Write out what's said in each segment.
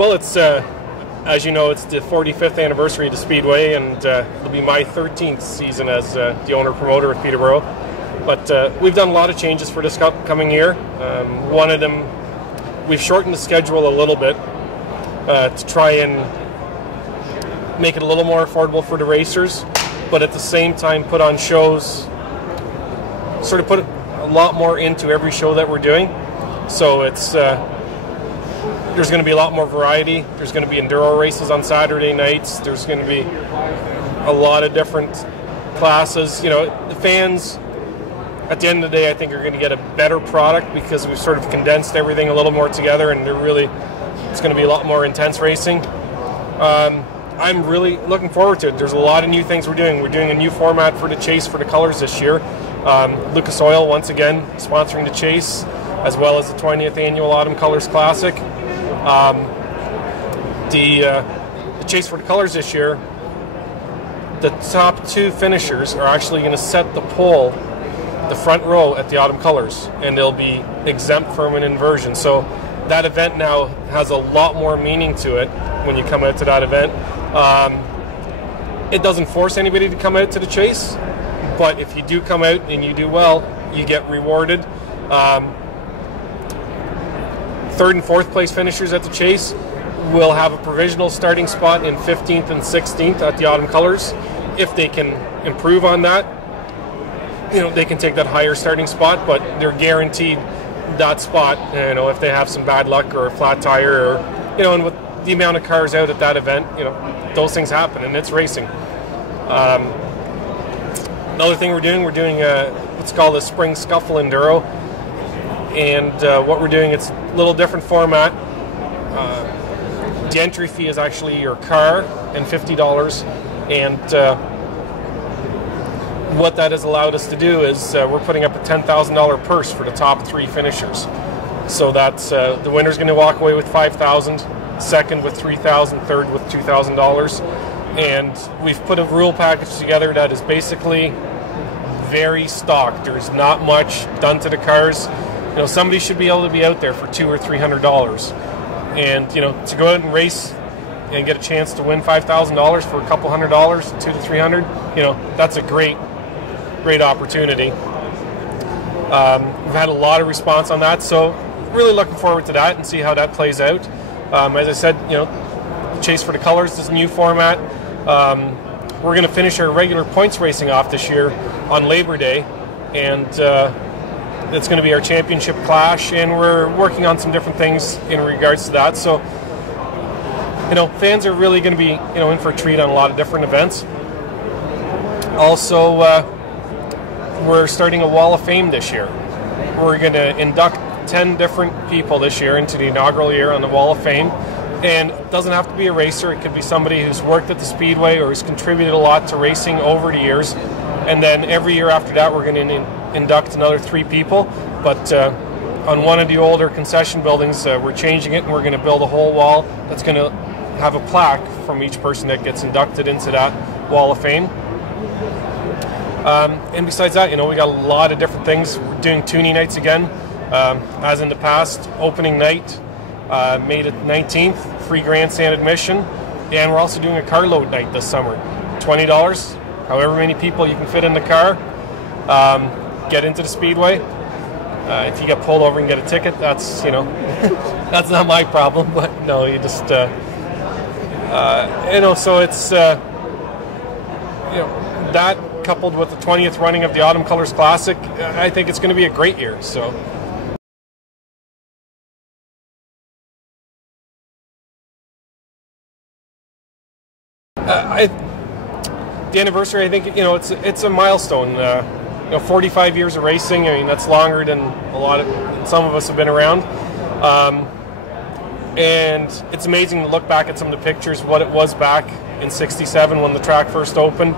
Well, it's as you know, it's the 45th anniversary of the Speedway, and it'll be my 13th season as the owner-promoter of Peterborough. But we've done a lot of changes for this coming year. One of them, we've shortened the schedule a little bit to try and make it a little more affordable for the racers, but at the same time put on shows, sort of put a lot more into every show that we're doing. So it's there's going to be a lot more variety. There's going to be enduro races on Saturday nights. There's going to be a lot of different classes. You know, the fans, at the end of the day, I think are going to get a better product because we've sort of condensed everything a little more together, and it's going to be a lot more intense racing. I'm really looking forward to it. There's a lot of new things we're doing. We're doing a new format for the Chase for the Colors this year. Lucas Oil, once again, sponsoring the Chase, as well as the 20th Annual Autumn Colors Classic. The Chase for the Colors this year, the top two finishers are actually going to set the pole, the front row at the Autumn Colors, and they'll be exempt from an inversion. So that event now has a lot more meaning to it when you come out to that event. It doesn't force anybody to come out to the Chase, but if you do come out and you do well, you get rewarded. Third and fourth place finishers at the Chase will have a provisional starting spot in 15th and 16th at the Autumn Colors. If they can improve on that, you know, they can take that higher starting spot, but they're guaranteed that spot, you know, if they have some bad luck or a flat tire, or, you know, and with the amount of cars out at that event, you know, those things happen, and it's racing. Another thing we're doing what's called a Spring Scuffle Enduro, and what we're doing, it's a little different format. The entry fee is actually your car and $50, and what that has allowed us to do is we're putting up a $10,000 purse for the top three finishers. So that's the winner's going to walk away with $5,000, second with $3,000, third with $2,000, and we've put a rule package together that is basically very stock. There's not much done to the cars. You know, somebody should be able to be out there for $200 or $300, and you know, to go out and race and get a chance to win $5,000 for a couple $100, $200 to $300. You know, that's a great opportunity. We've had a lot of response on that, so really looking forward to that and see how that plays out. As I said, you know, Chase for the Colors is a new format. We're going to finish our regular points racing off this year on Labor Day, and it's going to be our championship clash, and we're working on some different things in regards to that. So, you know, fans are really going to be, you know, in for a treat on a lot of different events. Also, we're starting a Wall of Fame this year. We're going to induct 10 different people this year into the inaugural year on the Wall of Fame. And it doesn't have to be a racer. It could be somebody who's worked at the Speedway or has contributed a lot to racing over the years. And then every year after that, we're going to induct another 3 people. But on one of the older concession buildings, we're changing it, and we're going to build a whole wall that's going to have a plaque from each person that gets inducted into that Wall of Fame. And besides that, you know, we got a lot of different things. We're doing tuning nights again, as in the past. Opening night, May the 19th, free grandstand admission, and we're also doing a carload night this summer. $20, however many people you can fit in the car. Get into the Speedway. If you get pulled over and get a ticket, that's, you know, that's not my problem. But no, you just, you know, so it's, you know, that coupled with the 20th running of the Autumn Colors Classic, I think it's going to be a great year. So. The anniversary, I think, you know, it's a milestone. You know, 45 years of racing. I mean, that's longer than some of us have been around. And it's amazing to look back at some of the pictures, what it was back in '67 when the track first opened.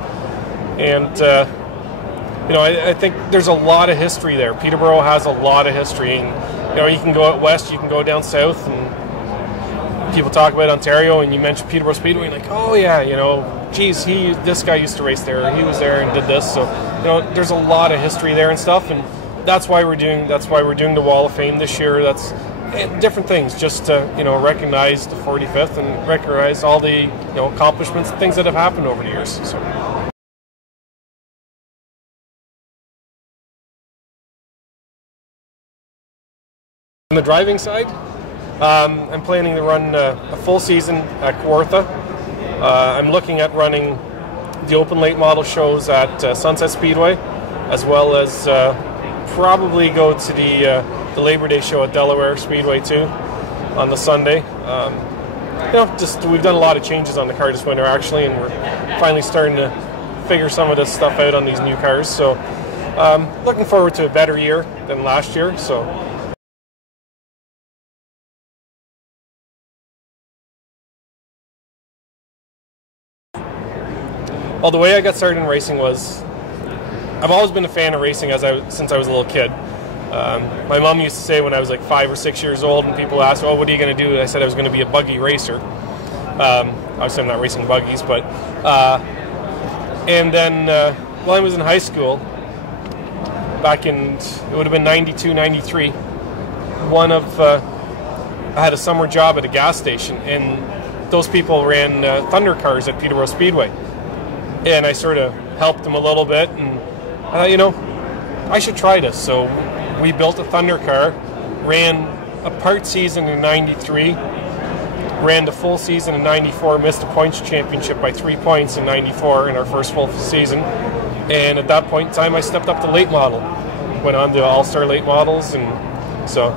And you know, I think there's a lot of history there. Peterborough has a lot of history, and you know, you can go out west, you can go down south, and people talk about Ontario, and you mention Peterborough Speedway, and like, oh yeah, you know, geez, this guy used to race there, he was there and did this. So, you know, there's a lot of history there and stuff, and that's why we're doing the Wall of Fame this year. That's, and different things, just to recognize the 45th and recognize all the accomplishments and things that have happened over the years. So. On the driving side, I'm planning to run a full season at Kawartha. I'm looking at running the open late model shows at Sunset Speedway, as well as probably go to the Labor Day show at Delaware Speedway too on the Sunday. We've done a lot of changes on the car this winter actually, and we're finally starting to figure some of this stuff out on these new cars. So looking forward to a better year than last year. So. Well, the way I got started in racing was, I've always been a fan of racing since I was a little kid. My mom used to say when I was like 5 or 6 years old and people asked, "Oh, what are you going to do?" I said I was going to be a buggy racer. Obviously I'm not racing buggies, but... and then while I was in high school, back in, it would have been 92, 93, I had a summer job at a gas station, and those people ran Thunder cars at Peterborough Speedway. And I sort of helped them a little bit, and I thought, I should try this. So we built a Thunder car, ran a part season in 93, ran the full season in 94, missed the points championship by 3 points in 94 in our first full season. And at that point in time, I stepped up to late model, went on to all-star late models, and so